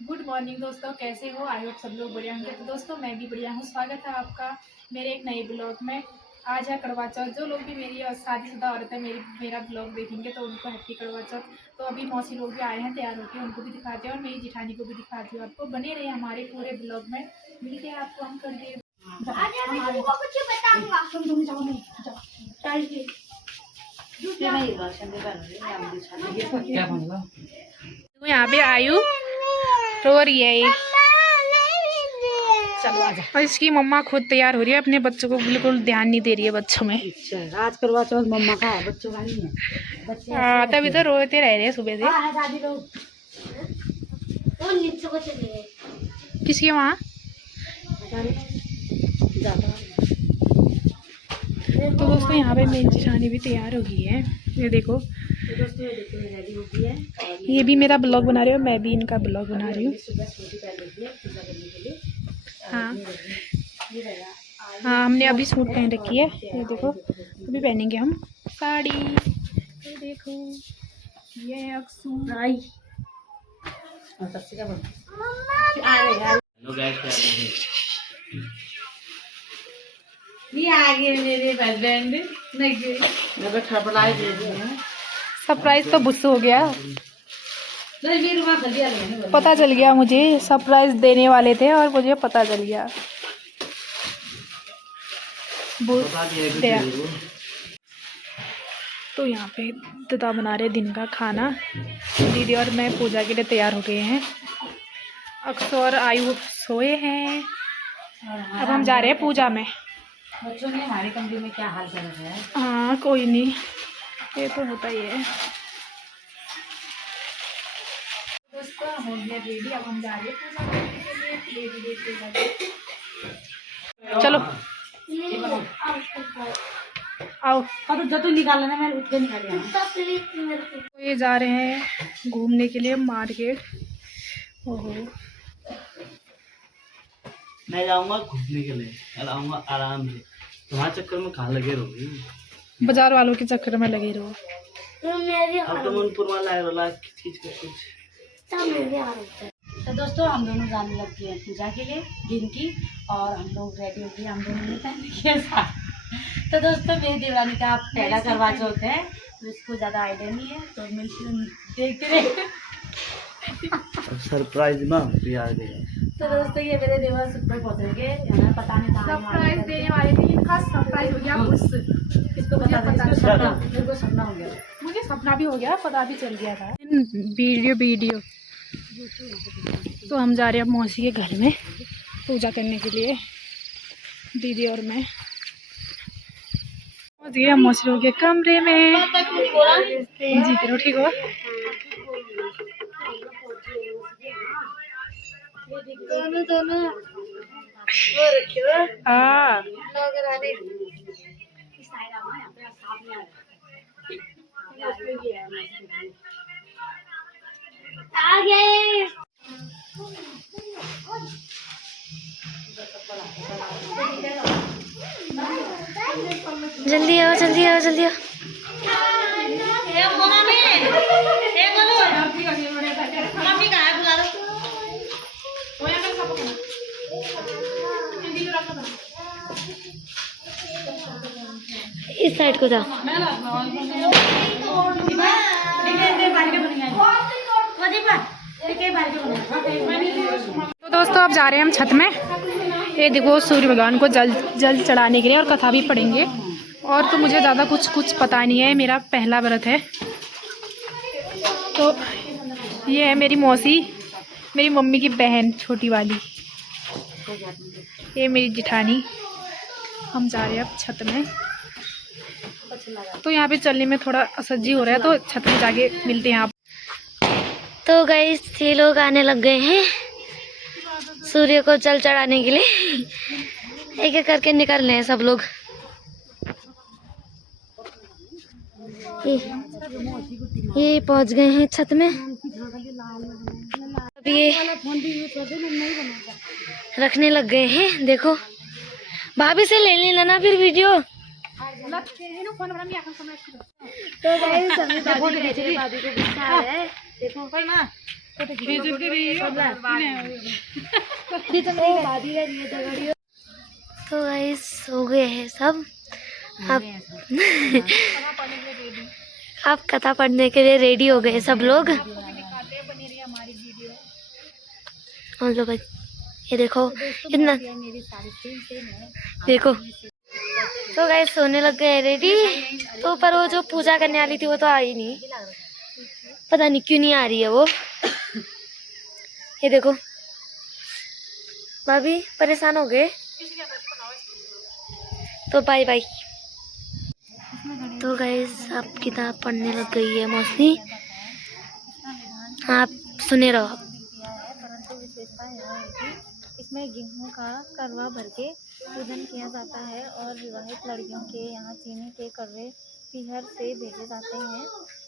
Good morning दोस्तों, कैसे हो? आई होप सब लोग बढ़िया होंगे। तो दोस्तों मैं भी बढ़िया हूँ। स्वागत है आपका मेरे एक नए ब्लॉग में। आज है करवा चौथ। जो लोग भी मेरी शादीशुदा औरत है मेरा ब्लॉग देखेंगे तो उनको हैप्पी करवा चौथ। तो अभी मौसी लोग भी आए हैं तैयार होकर, उनको भी दिखाते हैं और मेरी जिठानी को भी दिखाती हूँ। आपको बने रहे हमारे पूरे ब्लॉग में। मिलते हैं आपको हम कर दिए। यहाँ पे आयु रो रही है ये। चलो आजा। और इसकी मम्मा खुद तैयार हो रही है, अपने बच्चों को बिल्कुल ध्यान नहीं दे रही है बच्चों में। आज करवा चौथ मम्मा का है, बच्चों का नहीं है। बच्चे हाँ तभी तो रोते रह रहे हैं सुबह से। किसके वहाँ? तो दोस्तों यहाँ पे मेरी जिठानी भी तैयार हो गई है। ये देखो, तो दोस्तों ये देखो रेडी हो गई है। ये भी मेरा ब्लॉग बना रही हूँ, मैं भी इनका ब्लॉग बना रही हूँ। हाँ हाँ, हमने अभी सूट पहन रखी है। ये देखो, अभी पहनेंगे हम साड़ी। ये देखो, ये अक्सू आगे मेरे हस्बैंड सरप्राइज तो बुस हो गया। पता चल गया मुझे, सरप्राइज देने वाले थे और मुझे पता चल गया। तो यहाँ पे दादा बना रहे दिन का खाना। दीदी और मैं पूजा के लिए तैयार हो गए हैं। अक्सर और आयु सोए हैं। अब हम जा रहे हैं पूजा में। बच्चों ने हमारे कमरे में क्या हाल कर रखा है। हाँ कोई नहीं, ये तो होता ही है। दोस्तों हो गया रेडी, अब हम जा रहे हैं पूजा करने के लिए। चलो आओ। और जो तू निकालना मैं उठ के निकाल। तो ये जा रहे हैं घूमने के लिए मार्केट। ओहो, मैं जाऊंगा घूमने के लिए, आऊंगा आराम से। तुम्हारे चक्कर में कहाँ लगे रहोगी? बाजार वालों के चक्कर में लगे रहो। अब तो मनपुर वाला है वाला चीज का कुछ। तो दोस्तों हम दोनों जाने लग गए हैं पूजा के लिए दिन की, और हम लोग रेडी हो गए। हम दोनों ने पहन लिया साथ। तो दोस्तों मेरी देवरानी का पहला करवा चौथ है, तो इसको ज़्यादा आइडिया नहीं है, तो मिलते देखते रहे। सरप्राइज ना भी आ गया। तो दोस्तों ये मेरे देवर सुपर पहुंचेंगे, पता नहीं था सरप्राइज देने वाले थे, इनका सरप्राइज हो गया। किसको पता था? मेरे को सपना हो गया। मुझे सपना भी हो गया, पता भी चल गया था। वीडियो तो हम जा रहे हैं अब मौसी के घर में पूजा करने के लिए, दीदी और मैं। पहुंच गए हम मौसी लोग के कमरे में। जी करो, ठीक हो? दोनों हाँ जल्दी आओ जल्दी आओ जल्दी आओ। इस साइड को जाओ। तो दोस्तों अब जा रहे हैं हम छत में। ये देखो, सूर्य भगवान को जल चढ़ाने के लिए, और कथा भी पढ़ेंगे। और तो मुझे ज़्यादा कुछ पता नहीं है, मेरा पहला व्रत है। तो ये है मेरी मौसी, मेरी मम्मी की बहन छोटी वाली। ये मेरी जिठानी। हम जा रहे हैं अब छत में। तो यहाँ पे चलने में थोड़ा असहज हो रहा है, तो छत में जाके मिलते हैं आप। तो गाइस ये लोग आने लग गए हैं सूर्य को जल चढ़ाने के लिए। एक एक करके निकल रहे हैं सब लोग। ये पहुंच गए हैं छत में। अब ये रखने लग गए हैं। देखो भाभी से ले लेना ना फिर वीडियो। तो गाइस भाभी को गुस्सा है। देखो तो गाइस हो गए हैं सब। अब आप कथा पढ़ने के लिए रेडी हो गए सब लोग। दिखाते हैं, बनी रही हमारी वीडियो। और लो भाई, ये देखो इतना मेरी सारी सेम है। देखो। तो गाइस सोने लग गए रेडी। तो पर वो जो पूजा करने वाली थी वो तो आई नहीं, पता नहीं क्यों नहीं आ रही है वो। ये देखो भाभी परेशान हो गए, तो बाय बाय। तो गाइस अब किताब पढ़ने लग गई है मौसी, आप सुने रहो। किया है, परंतु विशेषता यह है कि इसमें गेहूं का करवा भर के पूजन किया जाता है और विवाहित लड़कियों के यहाँ चीनी के कड़वे पीहर से भेजे जाते हैं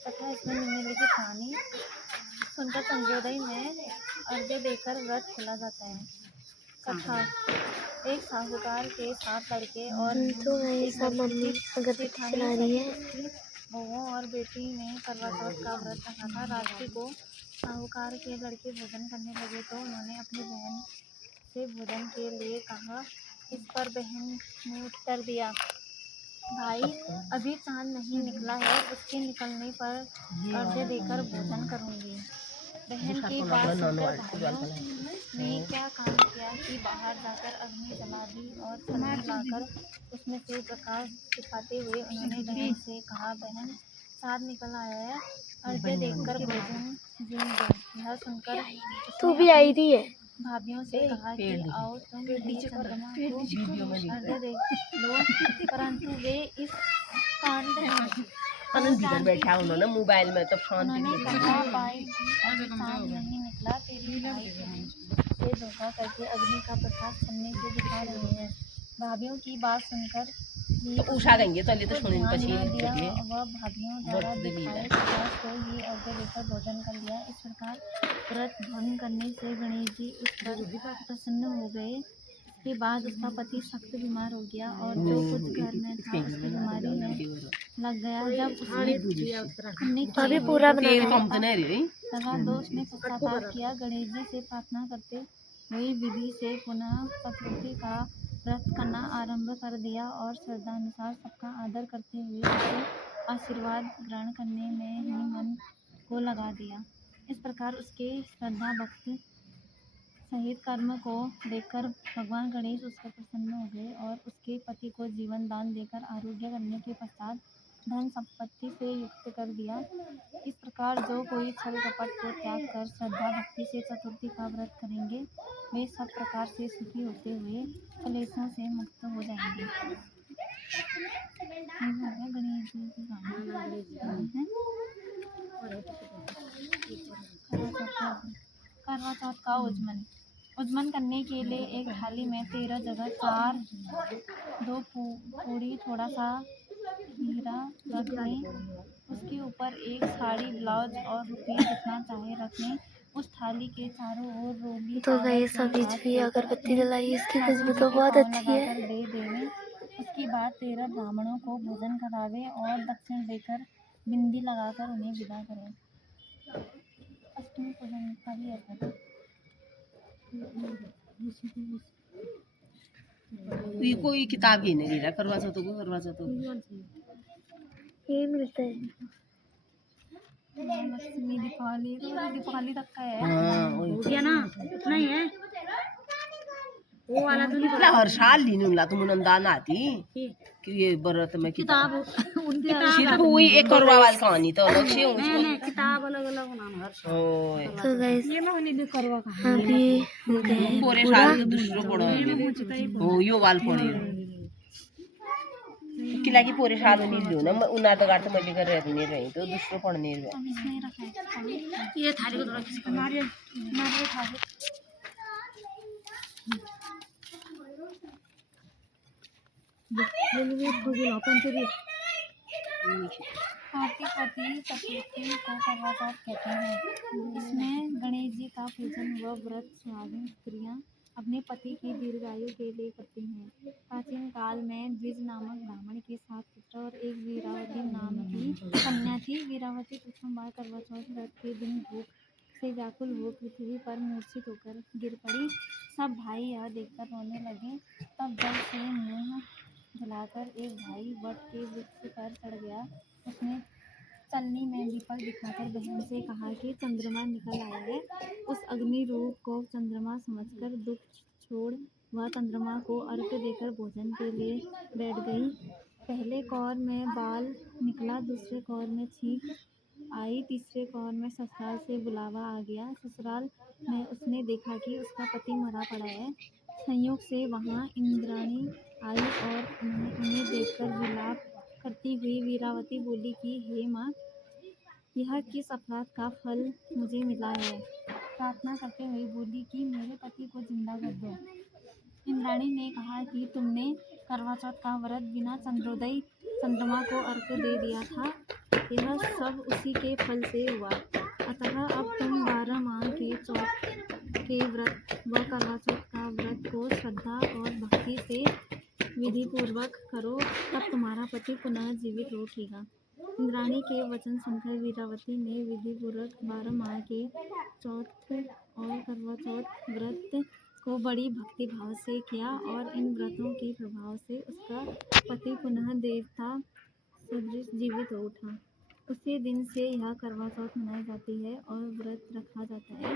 तथा इसमें निम्नलिखित कहानी सुनकर संजोदय में अर्घ्य देकर व्रत खोला जाता है। कथा। एक साहूकार के 7 लड़के और तो गाइस अब मम्मी अगरबत्ती चला रही है। बहुओं और बेटी ने करवा चौथ का व्रत रखा था। रात्रि को साहूकार के लड़के भोजन करने लगे तो उन्होंने अपनी बहन से भोजन के लिए कहा। इस पर बहन ने उत्तर दिया, भाई अभी चांद नहीं निकला है, उसके निकलने पर अर्घ्य देकर भोजन करूंगी। बहन की बात सुनकर भाइयों ने क्या काम किया कि बाहर जाकर अग्नि जला दी और सब्जी लाकर उसमें से प्रकाश दिखाते हुए उन्होंने बहन से कहा, बहन चांद निकल आया है, अर्घ्य देखकर भोजन जीन दो। यह सुनकर तू भी आई थी है। भाभीियों से कहा कि आओ तुम भी चंद्रमा को अर्घ्य देख लो, परंतु वे इस कांड बैठा उन्होंने मोबाइल में तो उन्होंने कहा, भाई अभी चांद नहीं निकला, तेरी भाई बहन से धोखा करके अग्नि का प्रकाश सामने से दिखा रहे हैं। भाभीियों की बात सुनकर उषा देंगे चलिए तो सुनिए ध्यान पछी न दिया वह भाभीियों द्वारा दिखाए प्रकाश को ही अर्घ्य लेकर भोजन कर लिया। इस प्रकार व्रत भंग करने से गणेश जी उस पर प्रसन्न हो गए। इसके बाद उसका पति सख्त बीमार हो गया और जो कुछ घर में था उसकी बीमारी में लग गया। जब उसने अभी पूरा बना लगा तो उसने पश्चाताप किया। गणेश जी से प्रार्थना करते हुए विधि से पुनः चतुर्थी का व्रत करना आरंभ कर दिया और श्रद्धानुसार सबका आदर करते हुए उसे आशीर्वाद ग्रहण करने में ही मन को लगा दिया। इस प्रकार उसके श्रद्धा भक्ति सहित कर्म को देखकर भगवान गणेश उस पर प्रसन्न हो गए और उसके पति को जीवन दान देकर आरोग्य करने के पश्चात धन संपत्ति से युक्त कर दिया। इस प्रकार जो कोई छल कपट को त्याग कर श्रद्धा भक्ति से चतुर्थी का व्रत करेंगे वे सब प्रकार से सुखी होते हुए कलेशों से मुक्त हो जाएंगे। गणेश जी की करवा चौथ का उज्जमन करने के लिए एक थाली में 13 जगह 4 2 पूड़ी थोड़ा सा हीरा रख लें। उसके ऊपर एक साड़ी ब्लाउज और रुपये जितना चाहे रख लें। उस थाली के चारों ओर रोली तो गाइस अभी भी अगरबत्ती जलाई, इसकी खुशबू तो बहुत अच्छी है। दे देवे। उसके बाद 13 ब्राह्मणों को भोजन करावे और दक्षिण देकर बिंदी लगाकर उन्हें विदा करें। अष्टमी पूजन का भी अर्थ है। ये कोई किताब ही नहीं रहा करवा चौथ को करवा चौथ ये मिलता है। लक्ष्मी दीपावली तक का है। हो गया ना, इतना ही है। वो वाला तो इतना हर साल लीन उनला तुम नंदान आती कि ये बरत में किताब उनकी सिर्फ वही एक करवा वाली कहानी तो अलग से किताब अलग अलग होना हर ओए तो गाइस ये मैं उन्हें करवा कहा अभी हो गए पूरे साल तो दूसरो पड़ो हो यो वाल पड़े कि लागी पूरे साल नहीं लियो ना उना तो गाट मल्ली कर रहने रही तो दूसरो पढ़ने रहे ये थाली को थोड़ा किसका नारियल थाली कार्तिक पति चतुर्थी को करवा चौथ कहते हैं। इसमें गणेश जी का पूजन व व्रत सुहागिन स्त्रियां अपने पति की दीर्घायु के लिए करती हैं। प्राचीन काल में द्विज नामक ब्राह्मण के 7 पुत्र और एक वीरावती नाम की कन्या थी। वीरावती प्रथम बार करवा चौथ व्रत के दिन भूख से व्याकुल हो पृथ्वी पर मूर्छित होकर गिर पड़ी। सब भाई यह देखकर रोने लगे। तब जल से मुंह धुलाकर एक भाई वट के वृक्ष पर चढ़ गया। उसने चलनी में दीपक दिखाकर बहन से कहा कि चंद्रमा निकल आया है। उस अग्नि रूप को चंद्रमा समझकर दुख छोड़ वह चंद्रमा को अर्घ्य देकर भोजन के लिए बैठ गई। पहले कौर में बाल निकला, दूसरे कौर में छींक आई, तीसरे कौर में ससुराल से बुलावा आ गया। ससुराल में उसने देखा कि उसका पति मरा पड़ा है। संयोग से वहाँ इंद्राणी आई और उन्हें देखकर विलाप करती हुई वीरावती बोली कि हे माँ, यह किस अपराध का फल मुझे मिला है। प्रार्थना करते हुए बोली कि मेरे पति को जिंदा कर दो। इंद्राणी ने कहा कि तुमने करवा चौथ का व्रत बिना चंद्रोदय चंद्रमा को अर्घ्य दे दिया था, यह सब उसी के फल से हुआ। अतः अब तुम 12 माह के चौथ के व्रत व करवा चौथ का व्रत को श्रद्धा और भक्ति से विधि पूर्वक करो, तब तुम्हारा पति पुनः जीवित हो उठेगा। इंद्राणी के वचन सुनकर वीरावती ने विधि पूर्वक 12 माह के चौथ और करवा चौथ व्रत को बड़ी भक्ति भाव से किया और इन व्रतों के प्रभाव से उसका पति पुनः देवता सदृश जीवित हो उठा। उसी दिन से यह करवा चौथ मनाई जाती है और व्रत रखा जाता है।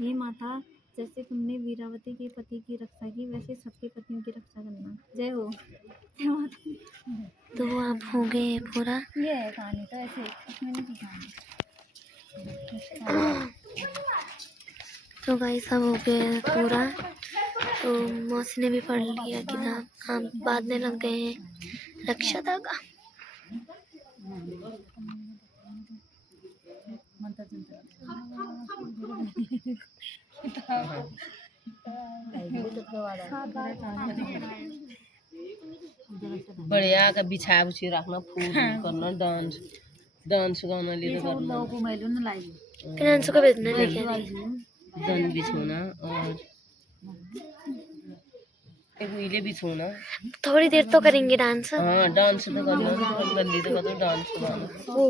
हे माता, जैसे तुमने वीरावती के पति की रक्षा की, वैसे सबके पतियों की रक्षा करना। जय हो। तो आप हो गए पूरा। ये है कहानी, तो ऐसे इसमें नहीं की कहानी। तो गाइस सब हो गया पूरा। तो मौसी ने भी पढ़ लिया किताब, हम बांधने लग गए हैं रक्षा धागा। बढ़िया का बिछा उछी रखना, फूल करना, डांस डांस गाना ले किनांशु को भेजना लेके दन बिछोना और एक वीले बिछोना। थोड़ी देर तो करेंगे डांस। हाँ डांस तो करना, गंदी तो करना, डांस गाना। वो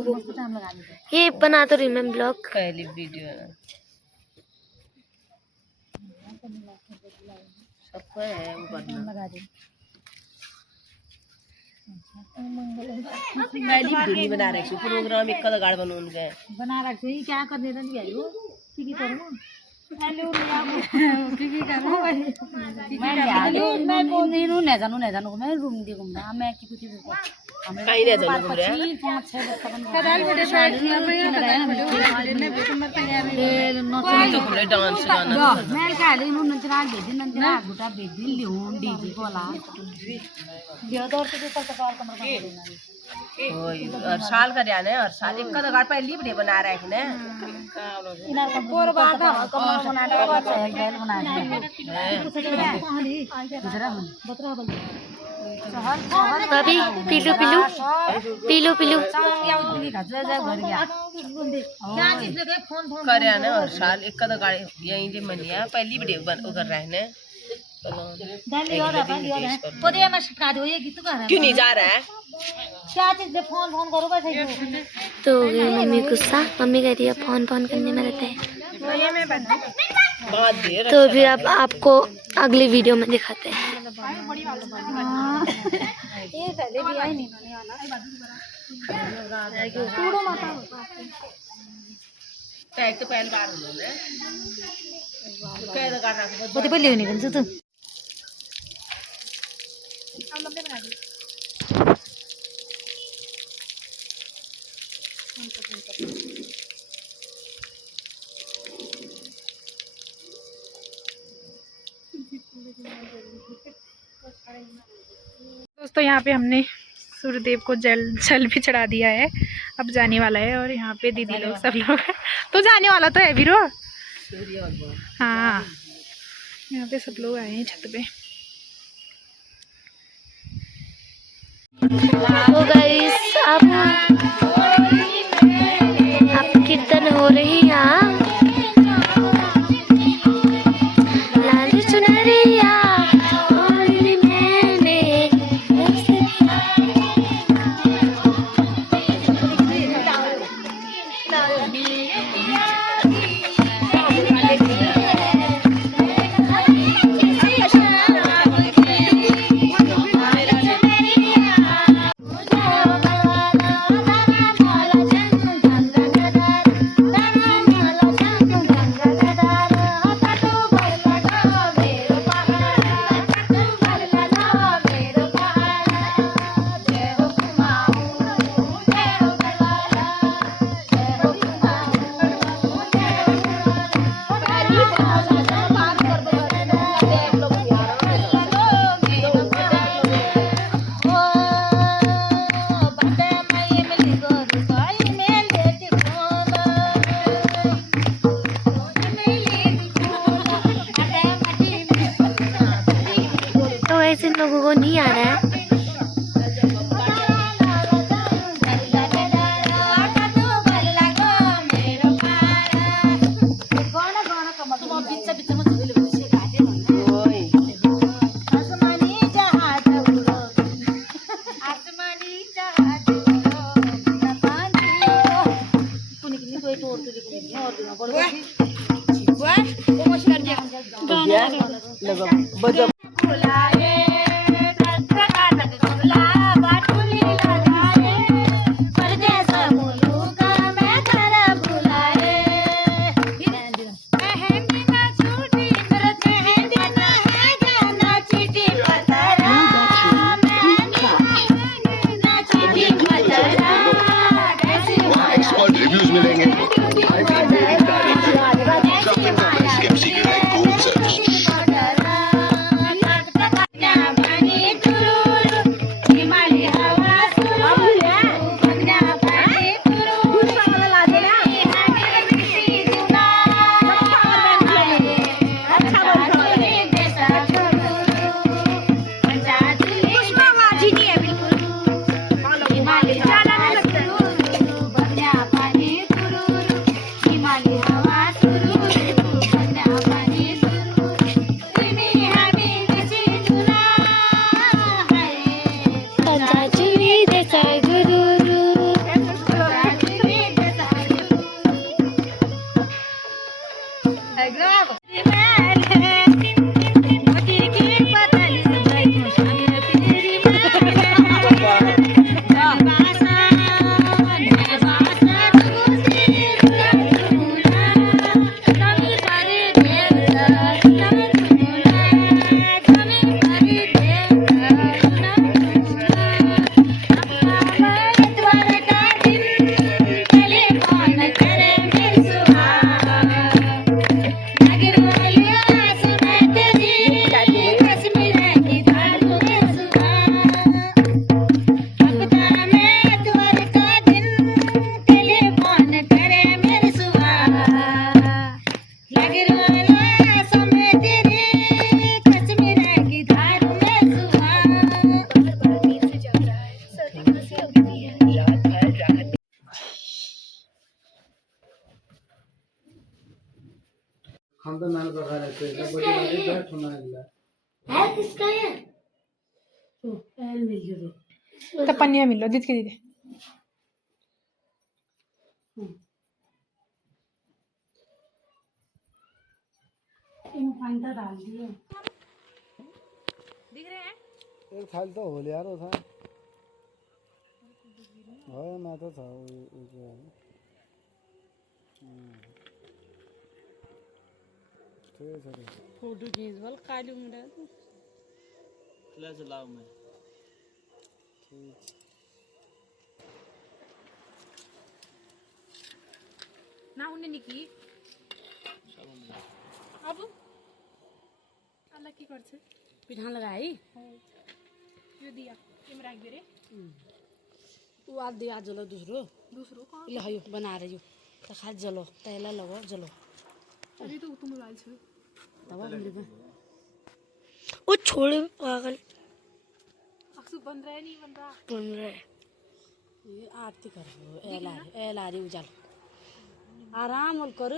ये बना तो रही मैं ब्लॉग। पहली वीडियो है सबको है वो करना। पहली वीडियो बना रखी प्रोग्राम एक कद गाड़ बनून गए बना रखे क्या करने नहीं आई हो की करूँ हेलो मैं जानू मैं रूम दी घूमना मैं की कुछ कहीं नहीं जानू घूम रहे डांस गाना मैं क्या ले नंचरा भेज नंचरा गुटा भेज लियोन डीजे बोला दियो दौर के ऊपर कपाल कमर और साल का ध्यान है और साल एक कद गाड़ पहली वीडियो बना रहे हैं ना इना कपोर बांधा कमर बना के बाद बैल बना दे भाभी पीलू पीलू पीलू पीलू कर रहे ना और साल एक कद गाड़ यहीं जे मनिया पहली वीडियो कर रहे हैं क्यों नहीं जा रहा है क्या चीज फोन फोन करो बस तो हो गई मम्मी गुस्सा। मम्मी कह रही है फोन फोन करने में रहते हैं। बहुत देर तो फिर अब आपको अगली वीडियो में दिखाते हैं। ये पहले भी आई नहीं पैक तो पहले बार उन्होंने कैद कर रखा वो तो पहले नहीं बन तू दोस्तों यहाँ पे हमने सूर्यदेव को जल भी चढ़ा दिया है। अब जाने वाला है और यहाँ पे दीदी लोग सब लोग तो जाने वाला तो है वीरो। हाँ यहाँ पे सब लोग आए हैं छत पे। तो गाइस अब कीर्तन हो रही है। लाल चुनरिया जिन लोगों को नहीं आ रहा है एक्सपर्ट रिव्यूज मिलेंगे हम तो नाल बखा रहते हैं बड़ी बड़ी बैठ होना है किसका है तो एल मिल गयो तो पन्निया मिलो दीदी के दीदी इन पानी तो डाल दिए दिख रहे हैं एक थाल तो हो लिया रो था हाँ ना तो था फोटो खींच वाल कालू मुंडा ले चलाओ मैं ना उन्हें निकी अब अलग की कर से पिठा लगाई ये दिया ये मेरा गिरे वो आज दिया जलो दूसरो का ले हयो बना रही हो तो खा जलो तेला लगो जलो अभी तो तुम मोबाइल से दवा मेरे में वो छोड़े पागल अक्सर बन रहा है नहीं बन रहा बन रहा है ये आरती कर एल आ रही उजाल आराम और कर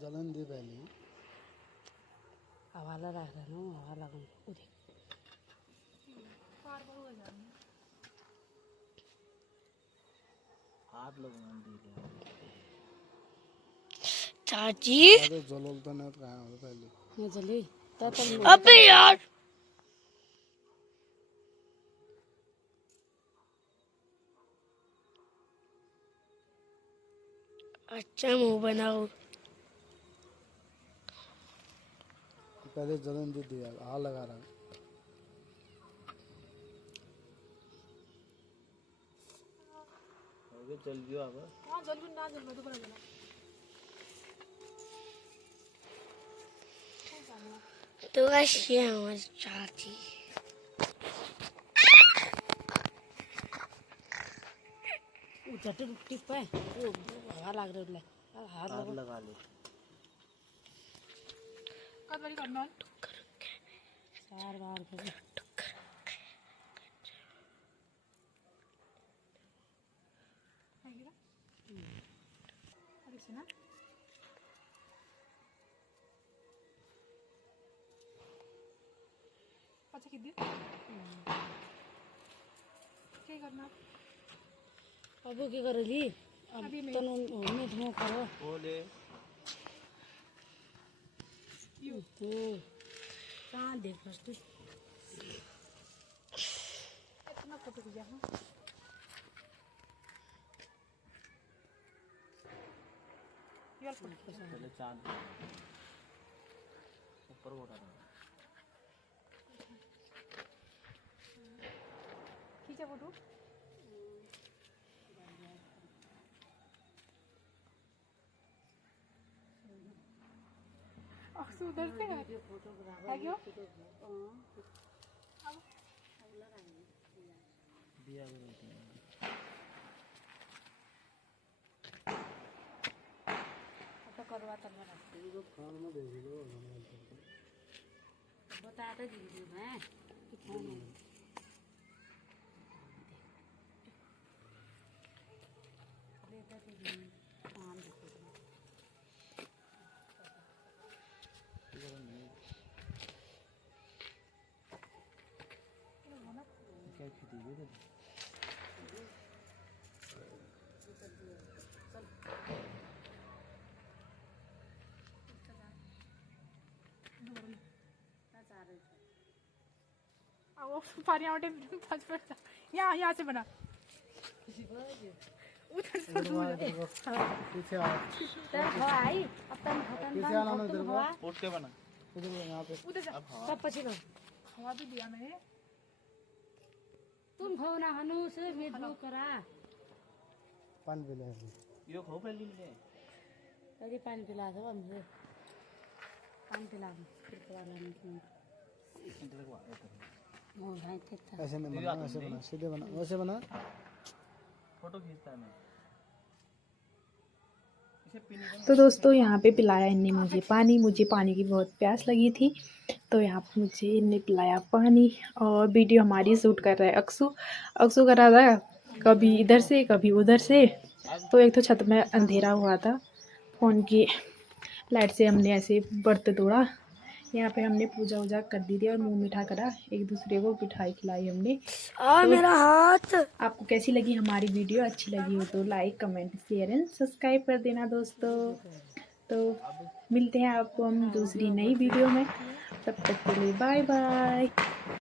जलन दे पहले हवाला रख रहा ना हवाला कम उधर हाथ लगवान दी चाची तो जलोल तो नहीं कहाँ हो पहले मैं जली तो अबे यार अच्छा मुंह बनाओ पहले जलन दे दिया आ लगा रहा चल जियो अब हां जल्दी ना जल्दी तो बड़ा जला तो ऐसी है हमारी चाची उधर टिप पे वो हवा लग रही है हाथ हाथ लगा ले कद बारी करना 4 बार करो। ना अच्छा किती काय करणार अब के करली अब अभी मैं- तनु मीठ मुंह करो बोले तो कहाँ देख फर्स्ट इतना फोटो खींचा हाँ ये वाला फोटो पहले चांद ऊपर उठा रहा खींचा फोटो उधर से है क्यों दिया तो करवा तब बता तो दीदी मैं क्या खेती है वो पानी आउटे पाँच मिनट यहाँ से बना उधर से दूर आई अपन खत्म हुआ उठ के बना उधर से सब पछी लो हवा भी दिया मैंने तुम हो ना हनु से मीठ मुंह करा पान पिला यो खो पहले ले अरे पानी पिला दो हमसे पानी पिला दो फिर पिला लेना वो भाई कितना ऐसे नहीं बना ऐसे बना सीधे बना वैसे बना फोटो खींचता है मैं इसे पीने का तो दोस्तों यहाँ पे पिलाया इनने मुझे पानी की बहुत प्यास लगी थी तो यहाँ पे मुझे इनने पिलाया पानी और वीडियो हमारी शूट कर रहा है अक्सू कर रहा था कभी इधर से कभी उधर से तो एक तो छत में अंधेरा हुआ था फ़ोन की लाइट से हमने ऐसे बर्तन तोड़ा यहाँ पे हमने पूजा वूजा कर दी थी और मुंह मीठा करा एक दूसरे को मिठाई खिलाई हमने तो मेरा हाथ आपको कैसी लगी हमारी वीडियो अच्छी लगी हो तो like comment share and subscribe कर देना दोस्तों तो मिलते हैं आपको हम दूसरी नई वीडियो में तब तक के लिए बाय बाय।